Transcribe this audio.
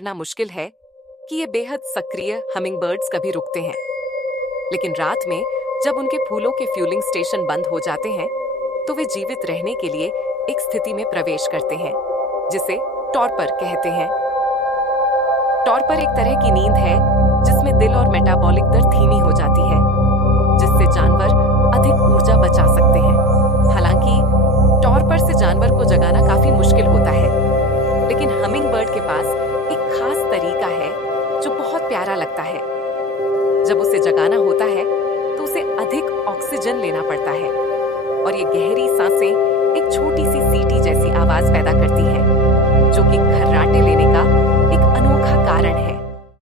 करना मुश्किल है कि ये बेहद सक्रिय हमिंगबर्ड्स कभी रुकते हैं, लेकिन रात में जब उनके फूलों के फ्यूलिंग स्टेशन बंद हो जाते हैं तो वे जीवित रहने के लिए एक स्थिति में प्रवेश करते हैं जिसे टॉर्पर कहते हैं। टॉर्पर एक तरह की नींद है जिसमें दिल और मेटाबॉलिक दर धीमी हो जाती है, जिससे जानवर अधिक ऊर्जा बचा सकते हैं। हालांकि टॉर्पर से जानवर को जगाना काफी मुश्किल होता है, लेकिन हमिंगबर्ड के पास एक खास तरीका है जो बहुत प्यारा लगता है। जब उसे जगाना होता है तो उसे अधिक ऑक्सीजन लेना पड़ता है और ये गहरी सांसें एक छोटी सी सीटी जैसी आवाज पैदा करती है, जो कि खर्राटे लेने का एक अनोखा कारण है।